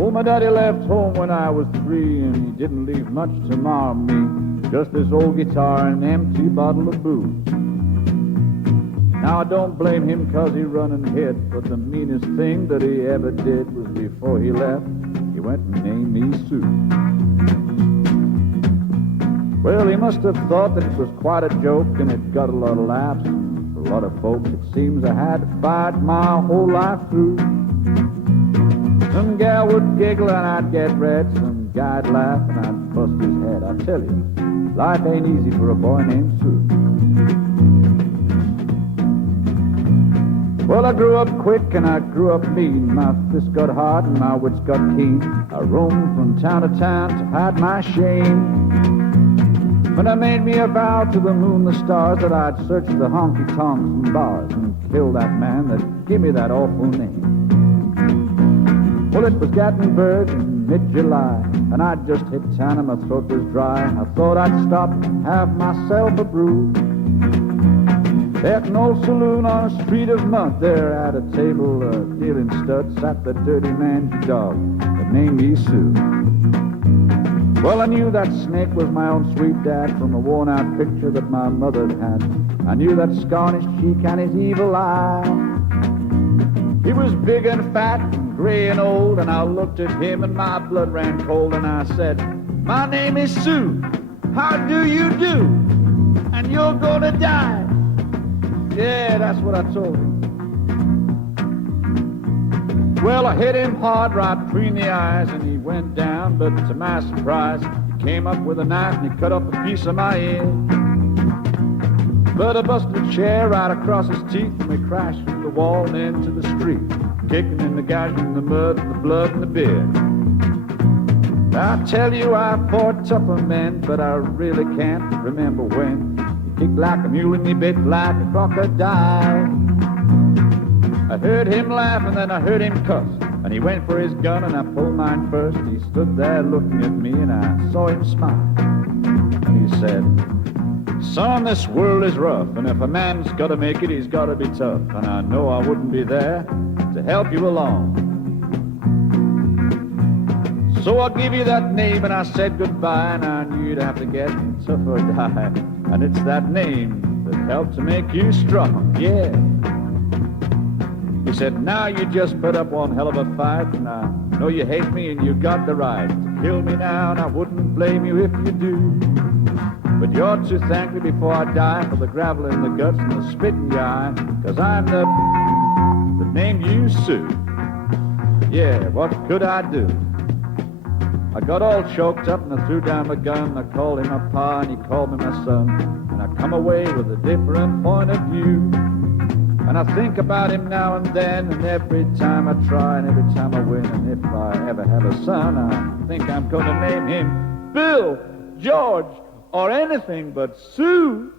Oh, my daddy left home when I was 3, and he didn't leave much to mar me. Just this old guitar and an empty bottle of booze. Now I don't blame him 'cause he run and hid, but the meanest thing that he ever did was before he left, he went and named me Sue. Well, he must have thought that it was quite a joke, and it got a lot of laughs. For a lot of folks, it seems I had to fight my whole life through. Some gal would giggle and I'd get red, some guy'd laugh and I'd bust his head. I tell you, life ain't easy for a boy named Sue. Well, I grew up quick and I grew up mean. My fists got hard and my wits got keen. I roamed from town to town to hide my shame. When I made me a vow to the moon, the stars, that I'd search the honky-tonks and bars and kill that man that gave me that awful name. Well, it was Gatlinburg in mid-July, and I'd just hit town and my throat was dry. I thought I'd stop and have myself a brew. At an old saloon on a street of mud, there at a table dealing studs sat the dirty mangy dog that named me Sue. Well, I knew that snake was my own sweet dad from a worn-out picture that my mother had. I knew that scornish cheek and his evil eye. He was big and fat and gray and old, and I looked at him and my blood ran cold, and I said, "My name is Sue. How do you do? And you're gonna die." Yeah, that's what I told him. Well, I hit him hard right between the eyes, and he went down, but to my surprise, he came up with a knife and he cut up a piece of my ear. But I busted a chair right across his teeth, and we crashed through the wall and into the street, kicking in the gouging in the mud and the blood and the beer. I tell you, I fought tougher men, but I really can't remember when. He kicked like a mule and he bit like a crocodile. I heard him laugh and then I heard him cuss, and he went for his gun and I pulled mine first. He stood there looking at me and I saw him smile, and he said, "Son, this world is rough, and if a man's gotta make it, he's gotta be tough. And I know I wouldn't be there to help you along. So I'll give you that name," and I said goodbye, and I knew you'd have to get tough or die. And it's that name that helped to make you strong, yeah. He said, "Now you just put up one hell of a fight, and I know you hate me and you got the right to kill me now, and I wouldn't blame you if you do. But you ought to thank me before I die for the gravel in the guts and the spit in your eye, 'cause I'm the that named you Sue. Yeah, what could I do?" I got all choked up and I threw down my gun. I called him my pa and he called me my son, and I come away with a different point of view. And I think about him now and then, and every time I try and every time I win. And if I ever have a son, I think I'm gonna name him Bill, George, or anything but Sue.